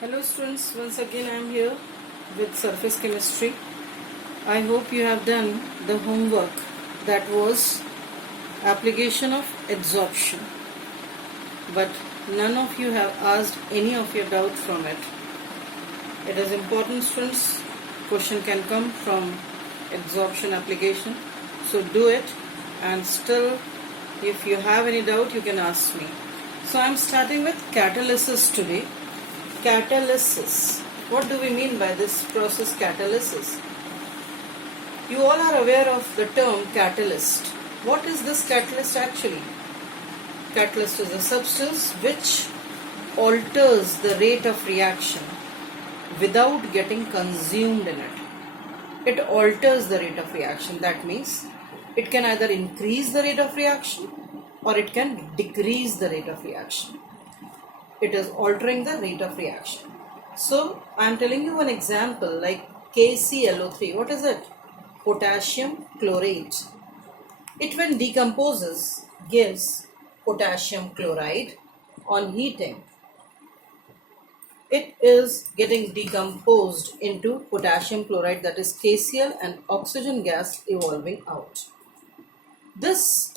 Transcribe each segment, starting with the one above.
Hello students, once again I am here with surface chemistry. I hope you have done the homework, that was application of adsorption, but none of you have asked any of your doubt from it. It is important students, question can come from adsorption application, so do it, and still if you have any doubt you can ask me. So I am starting with catalysis today. Catalysis. What do we mean by this process catalysis? You all are aware of the term catalyst. What is this catalyst actually? Catalyst is a substance which alters the rate of reaction without getting consumed in it. It alters the rate of reaction. That means it can either increase the rate of reaction or it can decrease the rate of reaction. It is altering the rate of reaction. So I am telling you an example like KClO3. What is it? Potassium chlorate. It when decomposes gives potassium chloride. On heating, it is getting decomposed into potassium chloride, that is KCl, and oxygen gas evolving out. This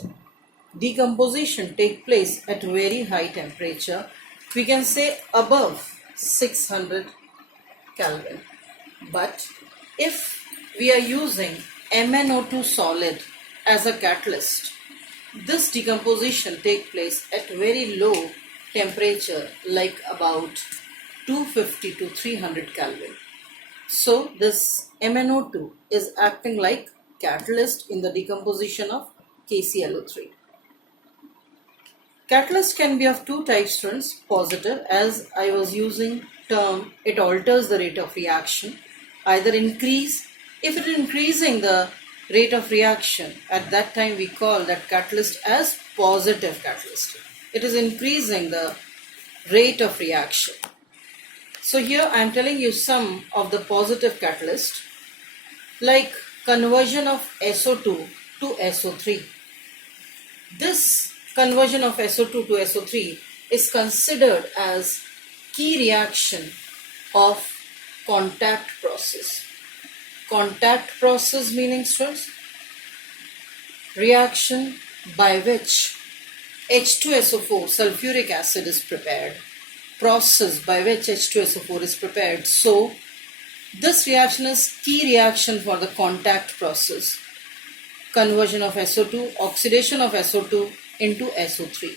decomposition takes place at very high temperature. We can say above 600 Kelvin. But if we are using MnO2 solid as a catalyst, this decomposition takes place at very low temperature, like about 250 to 300 Kelvin. So this MnO2 is acting like catalyst in the decomposition of KClO3. Catalyst can be of two types, students. Positive, as I was using term, it alters the rate of reaction. Either increase, if it is increasing the rate of reaction, at that time we call that catalyst as positive catalyst. It is increasing the rate of reaction. So here I am telling you some of the positive catalyst, like conversion of SO2 to SO3. This conversion of SO2 to SO3 is considered as key reaction of contact process. Contact process meaning, students, reaction by which H2SO4 sulfuric acid is prepared. Process by which H2SO4 is prepared. So this reaction is key reaction for the contact process. Conversion of SO2, oxidation of SO2 into SO3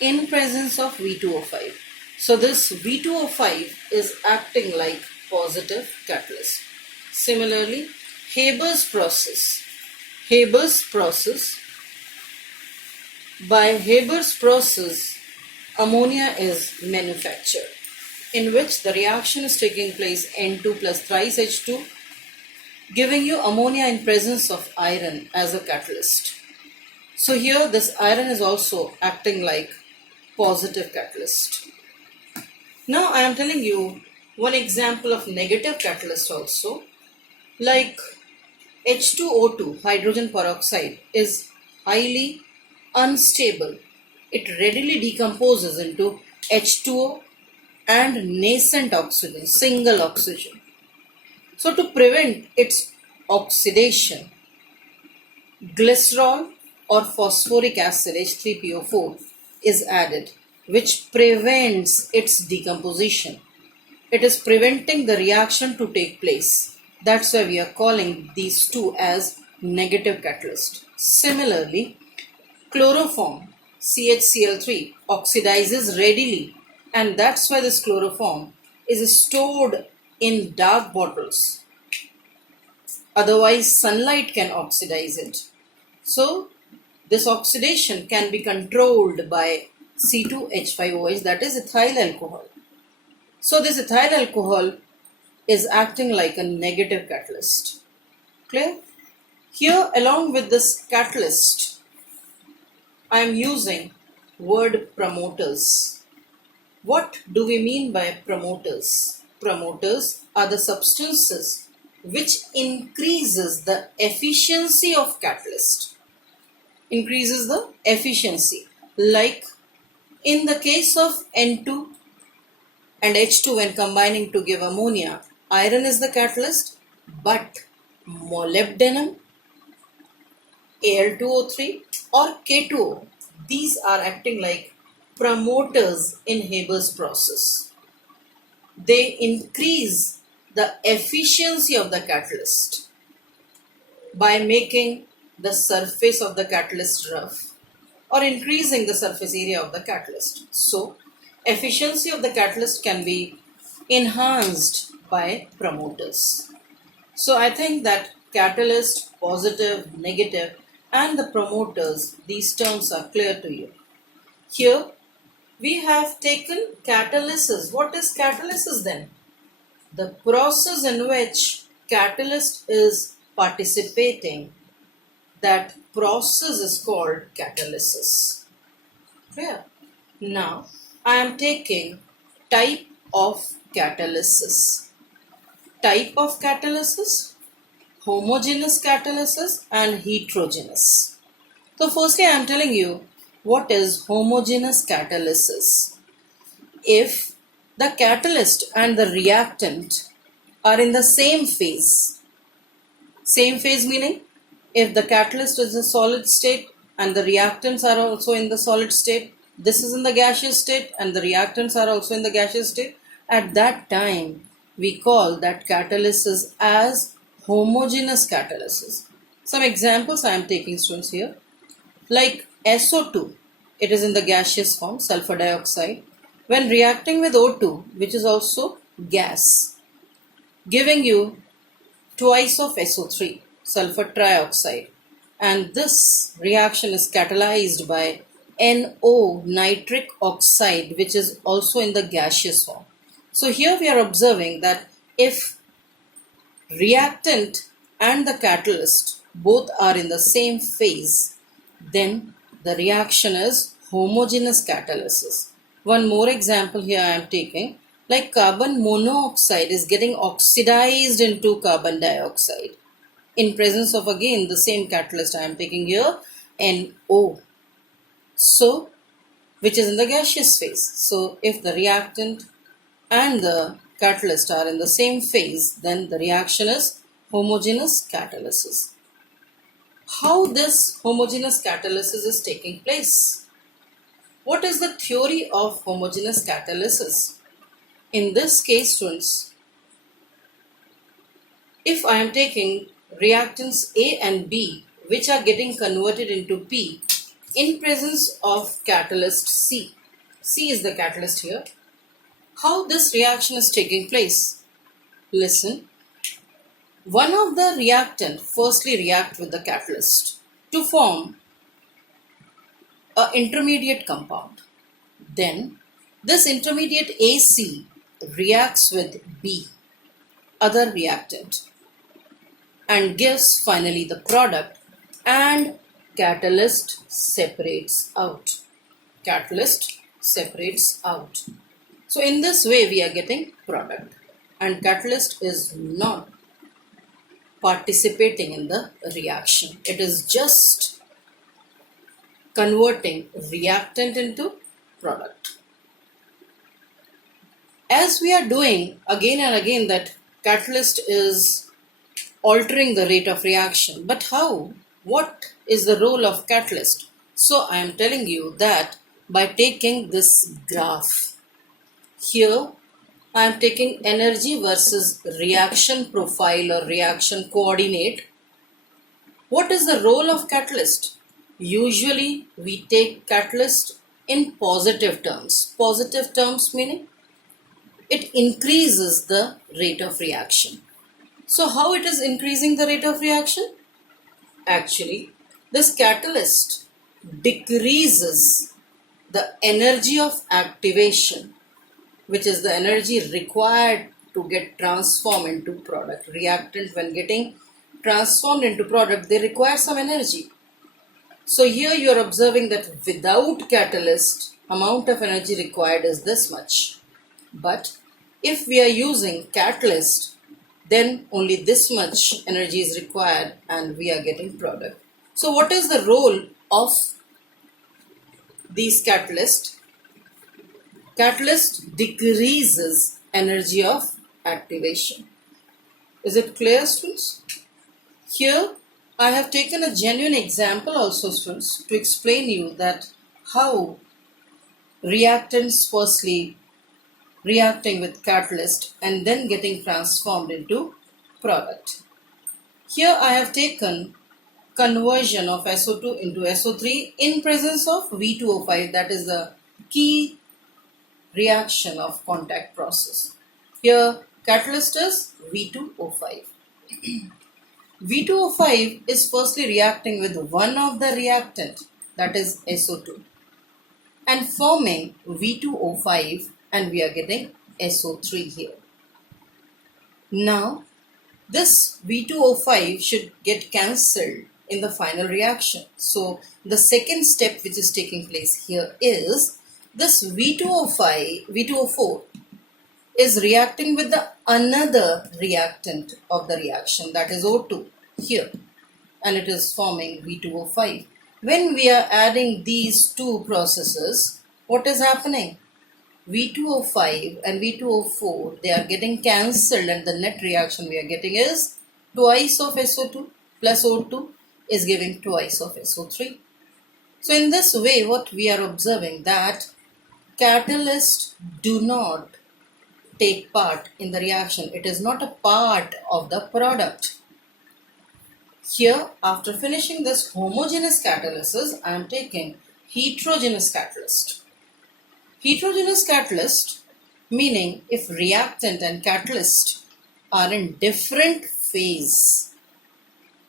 in presence of V2O5. So this V2O5 is acting like positive catalyst. Similarly, Haber's process. By Haber's process, ammonia is manufactured, in which the reaction is taking place N2 plus thrice H2, giving you ammonia in presence of iron as a catalyst. So here this iron is also acting like positive catalyst. Now I am telling you one example of negative catalyst also, like H2O2, hydrogen peroxide, is highly unstable. It readily decomposes into H2O and nascent oxygen, single oxygen. So to prevent its oxidation, glycerol or phosphoric acid H3PO4 is added, which prevents its decomposition. It is preventing the reaction to take place. That's why we are calling these two as negative catalyst. Similarly, chloroform CHCl3 oxidizes readily, and that's why this chloroform is stored in dark bottles. Otherwise, sunlight can oxidize it. So this oxidation can be controlled by C2H5OH, that is ethyl alcohol. So this ethyl alcohol is acting like a negative catalyst. Clear? Here, along with this catalyst, I am using word promoters. What do we mean by promoters? Promoters are the substances which increases the efficiency of catalyst. Increases the efficiency. Like in the case of N2 and H2 when combining to give ammonia. Iron is the catalyst, but molybdenum, Al2O3 or K2O, these are acting like promoters in Haber's process. They increase the efficiency of the catalyst by making the surface of the catalyst rough or increasing the surface area of the catalyst. So, efficiency of the catalyst can be enhanced by promoters. So, I think that catalyst, positive, negative, and the promoters, these terms are clear to you. Here, we have taken catalysis. What is catalysis then? The process in which catalyst is participating, that process is called catalysis. Clear? Now, I am taking type of catalysis. Type of catalysis, homogeneous catalysis and heterogeneous. So firstly I am telling you what is homogeneous catalysis. If the catalyst and the reactant are in the same phase meaning if the catalyst is a solid state and the reactants are also in the solid state, this is in the gaseous state and the reactants are also in the gaseous state, at that time we call that catalysis as homogeneous catalysis. Some examples I am taking, students, here. Like SO2, it is in the gaseous form, sulfur dioxide, when reacting with O2, which is also gas, giving you twice of SO3, sulfur trioxide, and this reaction is catalyzed by NO, nitric oxide, which is also in the gaseous form. So here we are observing that if reactant and the catalyst both are in the same phase, then the reaction is homogeneous catalysis. One more example here I am taking, like carbon monoxide is getting oxidized into carbon dioxide in presence of again the same catalyst. I am taking here NO, so which is in the gaseous phase. So if the reactant and the catalyst are in the same phase, then the reaction is homogeneous catalysis. How this homogeneous catalysis is taking place? What is the theory of homogeneous catalysis? In this case, students, if I am taking reactants A and B, which are getting converted into P in presence of catalyst C. C is the catalyst here. How this reaction is taking place? Listen. One of the reactant firstly react with the catalyst to form an intermediate compound. Then this intermediate AC reacts with B, other reactant, and gives finally the product, and catalyst separates out. Catalyst separates out. So in this way we are getting product, and catalyst is not participating in the reaction. It is just converting reactant into product. As we are doing again and again that catalyst is altering the rate of reaction. But how? What is the role of catalyst? So I am telling you that by taking this graph. Here I am taking energy versus reaction profile or reaction coordinate. What is the role of catalyst? Usually we take catalyst in positive terms. Positive terms meaning it increases the rate of reaction. So how it is increasing the rate of reaction? Actually, this catalyst decreases the energy of activation, which is the energy required to get transformed into product. Reactant, when getting transformed into product, they require some energy. So here you are observing that without catalyst, amount of energy required is this much. But if we are using catalyst, then only this much energy is required and we are getting product. So what is the role of these catalysts? Catalyst decreases energy of activation. Is it clear, students? Here I have taken a genuine example also, students, to explain you that how reactants firstly reacting with catalyst and then getting transformed into product. Here I have taken conversion of SO2 into SO3 in presence of V2O5, that is the key reaction of contact process. Here catalyst is V2O5. V2O5 is firstly reacting with one of the reactant, that is SO2, and forming V2O5, and we are getting SO3 here. Now this V2O5 should get cancelled in the final reaction. So the second step which is taking place here is this V2O4 is reacting with the another reactant of the reaction, that is O2 here, and it is forming V2O5. When we are adding these two processes, what is happening? V2O5 and V2O4, they are getting cancelled, and the net reaction we are getting is twice of SO2 plus O2 is giving twice of SO3. So in this way, what we are observing that catalysts do not take part in the reaction. It is not a part of the product. Here, after finishing this homogeneous catalysis, I am taking heterogeneous catalyst. Heterogeneous catalyst meaning if reactant and catalyst are in different phase.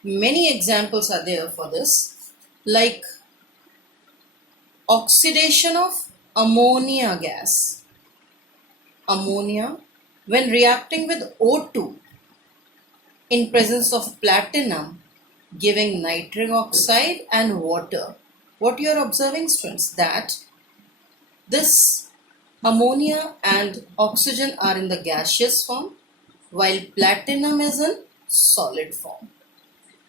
Many examples are there for this, like oxidation of ammonia gas. Ammonia, when reacting with O2 in presence of platinum, giving nitric oxide and water. What you are observing, students, that this ammonia and oxygen are in the gaseous form, while platinum is in solid form.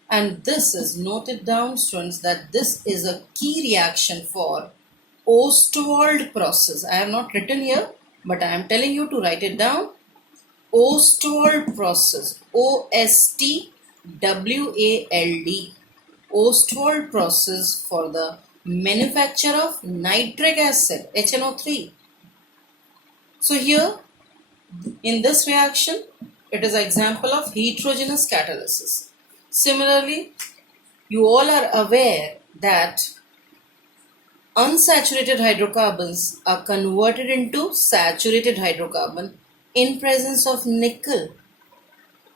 And this is noted down, students, that this is a key reaction for Ostwald process. I have not written here, but I am telling you to write it down. Ostwald process, Ostwald, Ostwald process for the manufacture of nitric acid, HNO3. So here, in this reaction, it is an example of heterogeneous catalysis. Similarly, you all are aware that unsaturated hydrocarbons are converted into saturated hydrocarbon in presence of nickel.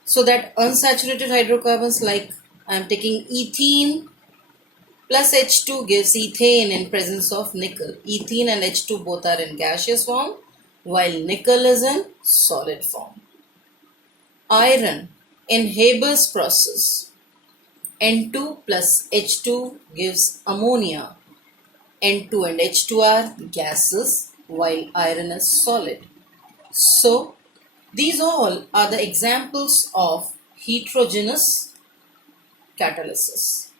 So that unsaturated hydrocarbons, like I am taking ethene plus H2 gives ethane in presence of nickel. Ethene and H2 both are in gaseous form, while nickel is in solid form. Iron in Haber's process, N2 plus H2 gives ammonia. N2 and H2 are gases, while iron is solid. So these all are the examples of heterogeneous catalysis.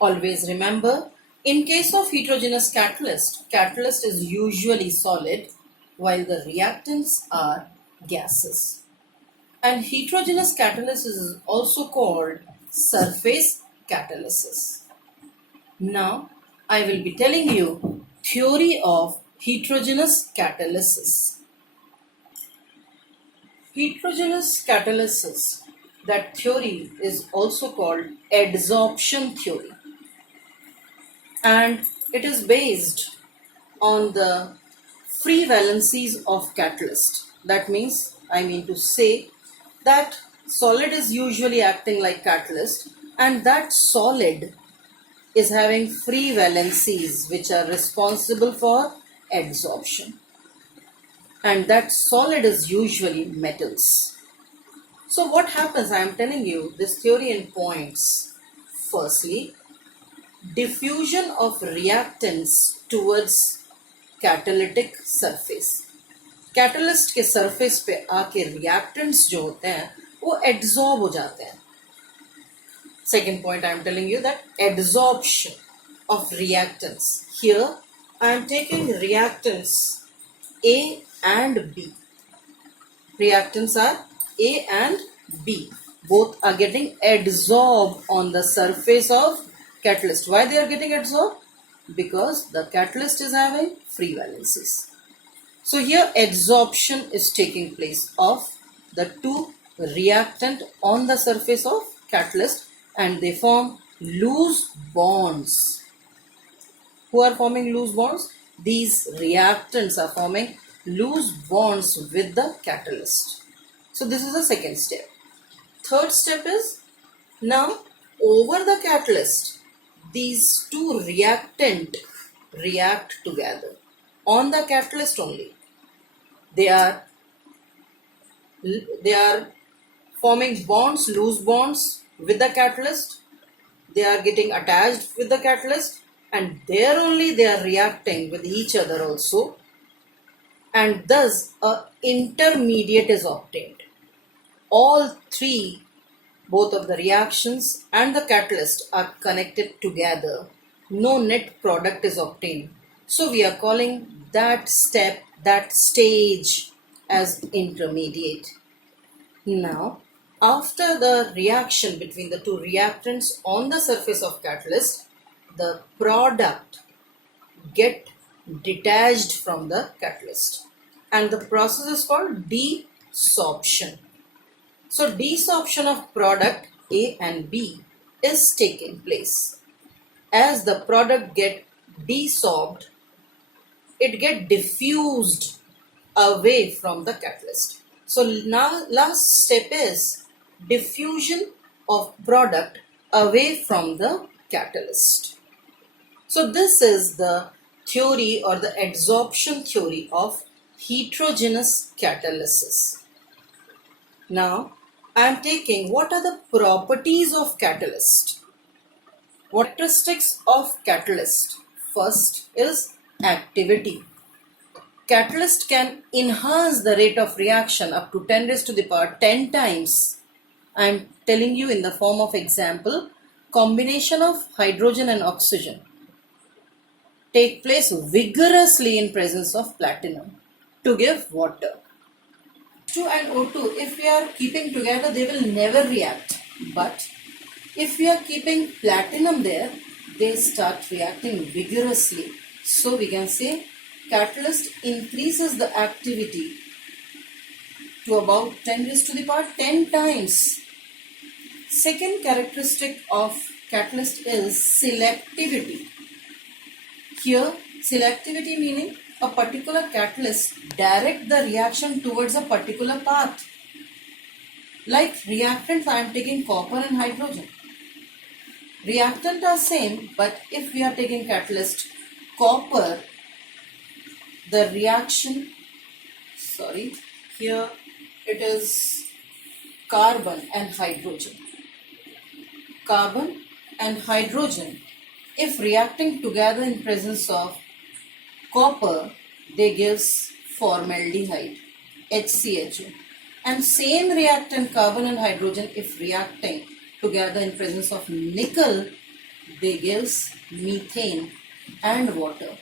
Always remember, in case of heterogeneous catalyst is usually solid, while the reactants are gases. And heterogeneous catalysis is also called surface catalysis. Now, I will be telling you theory of heterogeneous catalysis. Heterogeneous catalysis, that theory is also called adsorption theory, and it is based on the free valencies of catalyst. That means, I mean to say that solid is usually acting like catalyst, and that solid is having free valencies which are responsible for adsorption, and that solid is usually metals. So what happens? I am telling you this theory in points. Firstly, diffusion of reactants towards catalytic surface. Catalyst के surface पे आके reactants जो होते हैं वो adsorb हो जाते हैं. Second point, I am telling you that adsorption of reactants. Here I am taking reactants A and B. Reactants are A and B. Both are getting adsorbed on the surface of catalyst. Why they are getting adsorbed? Because the catalyst is having free valencies. So here adsorption is taking place of the two reactant on the surface of catalyst, and they form loose bonds. Who are forming loose bonds? These reactants are forming loose bonds with the catalyst. So this is the second step. Third step is, now over the catalyst, these two reactant react together on the catalyst only. They are forming bonds, loose bonds with the catalyst. They are getting attached with the catalyst, and there only they are reacting with each other also, and thus a intermediate is obtained. All three, both of the reactions and the catalyst, are connected together. No net product is obtained. So we are calling that step, that stage, as intermediate. Now, after the reaction between the two reactants on the surface of catalyst, the product get detached from the catalyst, and the process is called desorption. So desorption of product A and B is taking place. As the product get desorbed, it get diffused away from the catalyst. So now last step is diffusion of product away from the catalyst. So this is the theory or the adsorption theory of heterogeneous catalysis. Now I am taking what are the properties of catalyst. What characteristics of catalyst? First is activity. Catalyst can enhance the rate of reaction up to 10 raised to the power 10 times. I am telling you in the form of example. Combination of hydrogen and oxygen take place vigorously in presence of platinum to give water. O2 and O2, if we are keeping together, they will never react. But if we are keeping platinum there, they start reacting vigorously. So we can say catalyst increases the activity to about 10 raised to the power 10 times. Second characteristic of catalyst is selectivity. Here, selectivity meaning a particular catalyst direct the reaction towards a particular path. Like reactants, I am taking copper and hydrogen. Reactant are same, but if we are taking catalyst copper, the reaction, here it is carbon and hydrogen. Carbon and hydrogen, if reacting together in presence of copper, they gives formaldehyde, HCHO. And same reactant carbon and hydrogen, if reacting together in presence of nickel, they gives methane and water.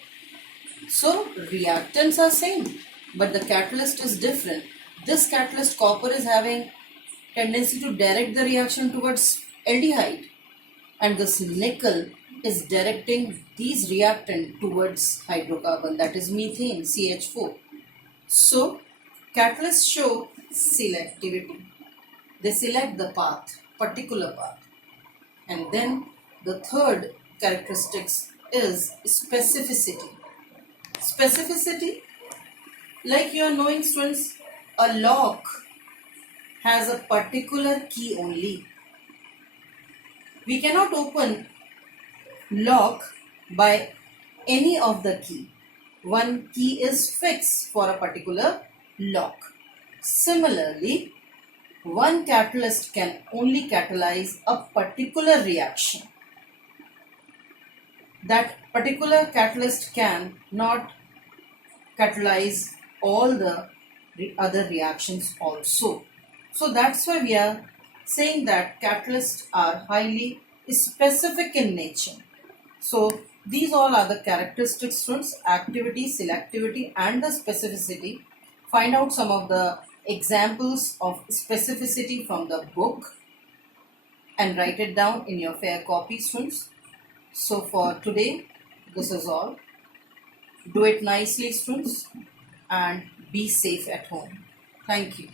So reactants are same, but the catalyst is different. This catalyst copper is having tendency to direct the reaction towards aldehyde, and this nickel is directing these reactant towards hydrocarbon, that is methane, CH4. So catalysts show selectivity. They select the path, particular path. And then the third characteristics is specificity. Specificity, like you are knowing students, a lock has a particular key only. We cannot open lock by any of the key. One key is fixed for a particular lock. Similarly, one catalyst can only catalyze a particular reaction. That particular catalyst can not catalyze all the other reactions also. So that's why we are saying that catalysts are highly specific in nature. So These all are the characteristics, students: activity, selectivity, and the specificity. Find out some of the examples of specificity from the book and write it down in your fair copy, students. So for today, this is all. Do it nicely, students, and be safe at home. Thank you.